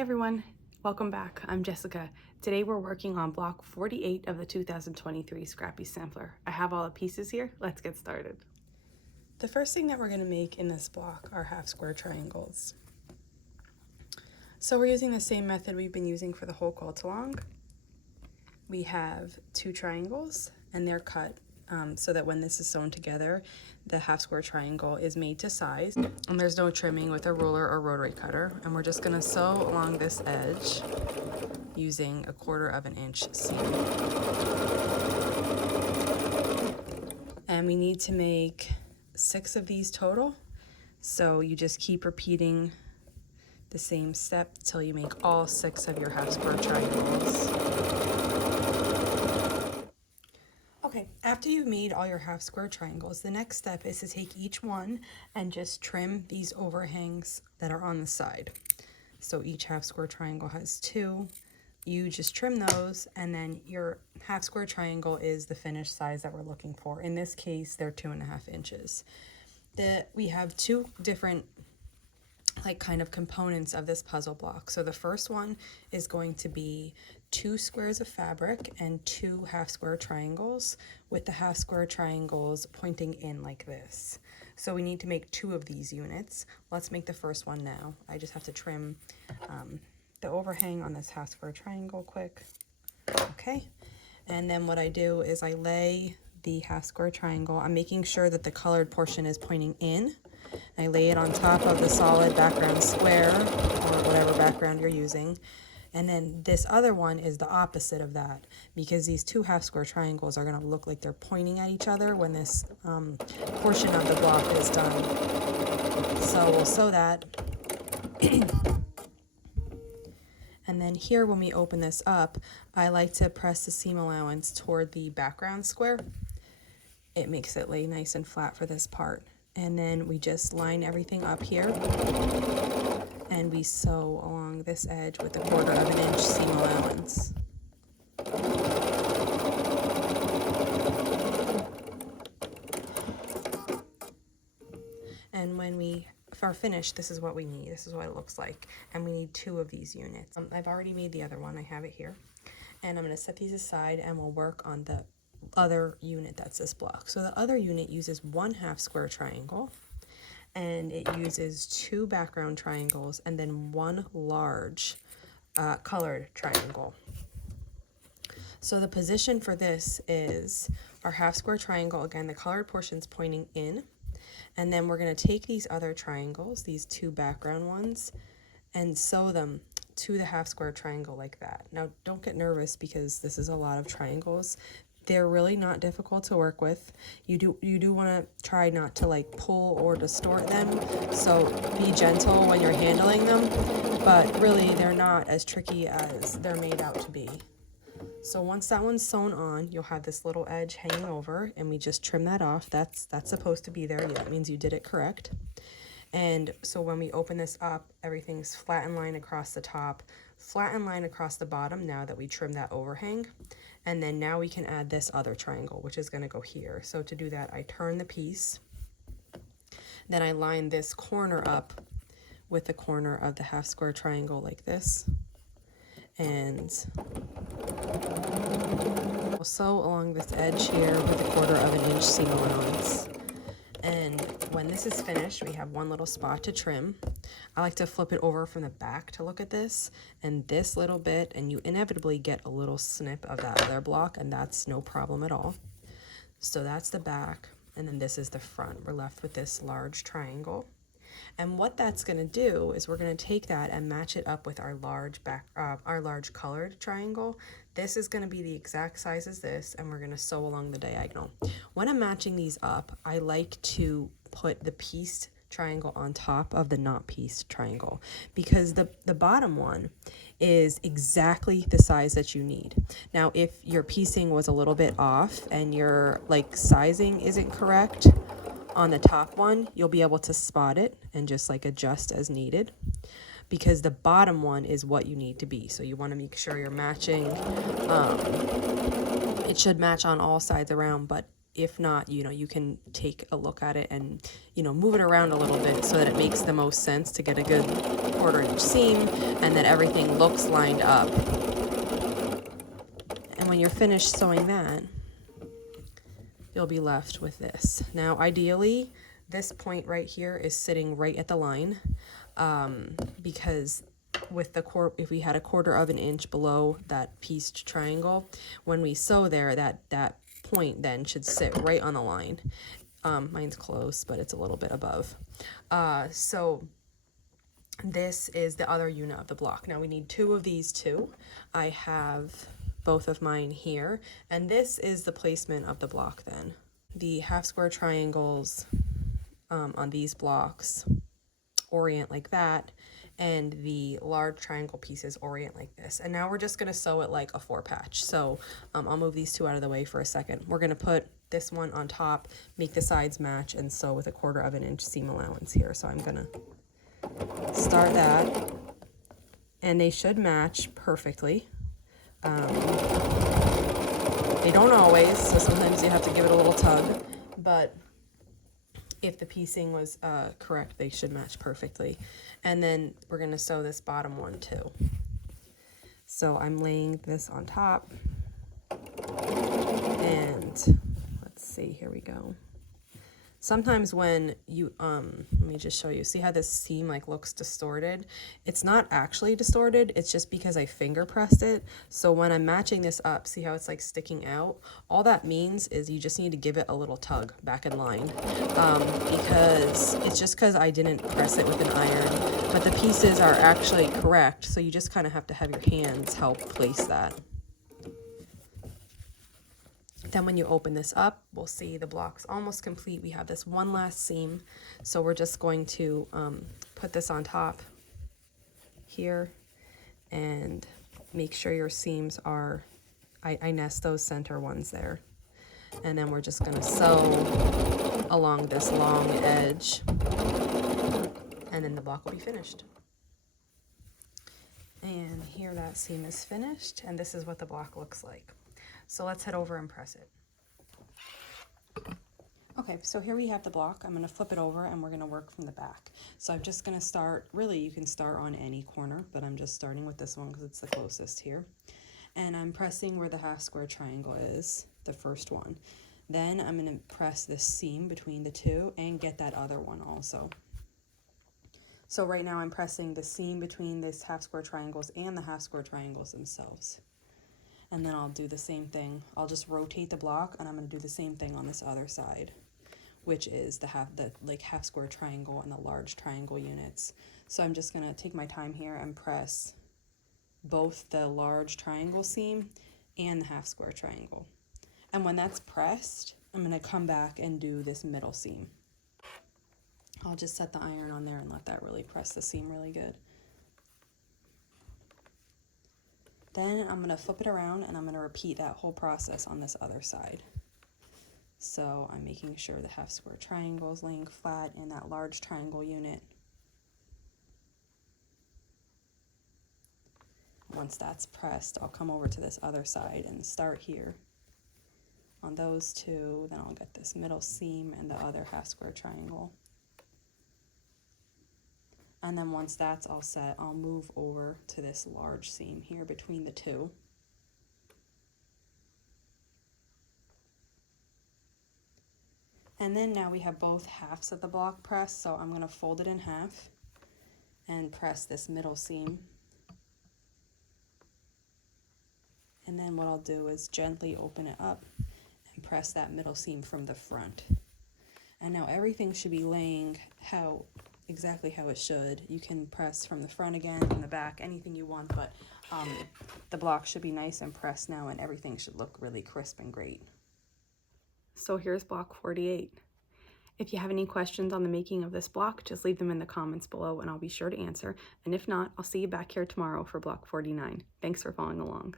Hi everyone, welcome back. I'm Jessica. Today we're working on block 48 of the 2023 Scrappy Sampler. I have all the pieces here. Let's get started. The first thing that we're going to make in this block are half square triangles. So we're using the same method we've been using for the whole quilt along. We have two triangles and they're cut so that when this is sewn together, the half square triangle is made to size. And there's no trimming with a ruler or rotary cutter. And we're just going to sew along this edge using 1/4 inch seam. And we need to make 6 of these total. So you just keep repeating the same step till you make all 6 of your half square triangles. Okay, after you've made all your half square triangles, the next step is to take each one and just trim these overhangs that are on the side. So each half square triangle has 2. You just trim those, and then your half square triangle is the finished size that we're looking for. In this case, they're 2.5 inches. We have 2 different kind of components of this puzzle block. So the first one is going to be 2 squares of fabric and 2 half square triangles, with the half square triangles pointing in like this. So we need to make 2 of these units. Let's make the first one now. I just have to trim the overhang on this half square triangle quick. Okay, and then what I do is I lay the half square triangle. I'm making sure that the colored portion is pointing in. I lay it on top of the solid background square, or whatever background you're using. And then this other one is the opposite of that, because these 2 half square triangles are going to look like they're pointing at each other when this portion of the block is done. So we'll sew that. And then here, when we open this up, I like to press the seam allowance toward the background square. It makes it lay nice and flat for this part. And then we just line everything up here, and we sew along this edge with 1/4 inch seam allowance. And when we are finished, this is what we need. This is what it looks like. And we need 2 of these units. I've already made the other one. I have it here. And I'm going to set these aside, and we'll work on the other unit that's this block. So the other unit uses 1 half square triangle, and it uses 2 background triangles and then 1 large colored triangle. So the position for this is our half square triangle. Again, the colored portion's pointing in, and then we're going to take these other triangles, these 2 background ones, and sew them to the half square triangle like that. Now, don't get nervous because this is a lot of triangles. They're really not difficult to work with. You do want to try not to pull or distort them, so be gentle when you're handling them, but really they're not as tricky as they're made out to be. So once that one's sewn on, you'll have this little edge hanging over, and we just trim that off. That's supposed to be there. That means you did it correct. And so when we open this up, everything's flat and line across the top, flat and line across the bottom now that we trim that overhang. And then now we can add this other triangle, which is going to go here. So to do that, I turn the piece, then I line this corner up with the corner of the half square triangle like this, and we'll sew along this edge here with 1/4 inch seam allowance. And when this is finished, we have one little spot to trim. I like to flip it over from the back to look at this, and this little bit, and you inevitably get a little snip of that other block, and that's no problem at all. So that's the back, and then this is the front. We're left with this large triangle. And what that's going to do is we're going to take that and match it up with our large colored triangle. This is going to be the exact size as this, and we're going to sew along the diagonal. When I'm matching these up, I like to put the pieced triangle on top of the not pieced triangle, because the bottom one is exactly the size that you need. Now, if your piecing was a little bit off and your sizing isn't correct on the top one, you'll be able to spot it and just adjust as needed, because the bottom one is what you need to be. So you want to make sure you're matching. It should match on all sides around, but if not, you can take a look at it and, move it around a little bit so that it makes the most sense to get a good 1/4 inch seam and that everything looks lined up. And when you're finished sewing that, you'll be left with this. Now, ideally, this point right here is sitting right at the line, because with the if we had 1/4 inch below that pieced triangle, when we sew there, that point then should sit right on the line. Mine's close, but it's a little bit above. So this is the other unit of the block. Now we need 2 of these too. I have both of mine here, and this is the placement of the block then. The half square triangles on these blocks orient like that, and the large triangle pieces orient like this. And now we're just gonna sew it like a 4-patch. So I'll move these 2 out of the way for a second. We're gonna put this one on top, make the sides match, and sew with 1/4 inch seam allowance here. So I'm gonna start that, and they should match perfectly. They don't always, so sometimes you have to give it a little tug, but if the piecing was correct, they should match perfectly. And then we're going to sew this bottom one too. So I'm laying this on top, and let's see, here we go. Sometimes when you, let me just show you, see how this seam like looks distorted? It's not actually distorted, it's just because I finger pressed it. So when I'm matching this up, see how it's like sticking out? All that means is you just need to give it a little tug back in line, because it's just because I didn't press it with an iron, but the pieces are actually correct. So you just kind of have to have your hands help place that. Then when you open this up, we'll see the block's almost complete. We have this one last seam, so we're just going to put this on top here and make sure your seams are, I nest those center ones there. And then we're just gonna sew along this long edge, and then the block will be finished. And here that seam is finished, and this is what the block looks like. So let's head over and press it. Okay, so here we have the block. I'm going to flip it over and we're going to work from the back. So I'm just going to start, really you can start on any corner, but I'm just starting with this one because it's the closest here. And I'm pressing where the half square triangle is, the first one. Then I'm going to press this seam between the 2 and get that other one also. So right now I'm pressing the seam between this half square triangles and the half square triangles themselves. And then I'll do the same thing. I'll just rotate the block, and I'm going to do the same thing on this other side, which is the half square triangle and the large triangle units. So I'm just going to take my time here and press both the large triangle seam and the half square triangle. And when that's pressed, I'm going to come back and do this middle seam. I'll just set the iron on there and let that really press the seam really good. Then I'm going to flip it around and I'm going to repeat that whole process on this other side. So I'm making sure the half square triangle is laying flat in that large triangle unit. Once that's pressed, I'll come over to this other side and start here on those 2. Then I'll get this middle seam and the other half square triangle. And then once that's all set, I'll move over to this large seam here between the 2. And then now we have both halves of the block pressed, so I'm going to fold it in half and press this middle seam. And then what I'll do is gently open it up and press that middle seam from the front. And now everything should be laying exactly how it should. You can press from the front again, from the back, anything you want, but the block should be nice and pressed now, and everything should look really crisp and great. So here's block 48. If you have any questions on the making of this block, just leave them in the comments below and I'll be sure to answer. And if not, I'll see you back here tomorrow for block 49. Thanks for following along.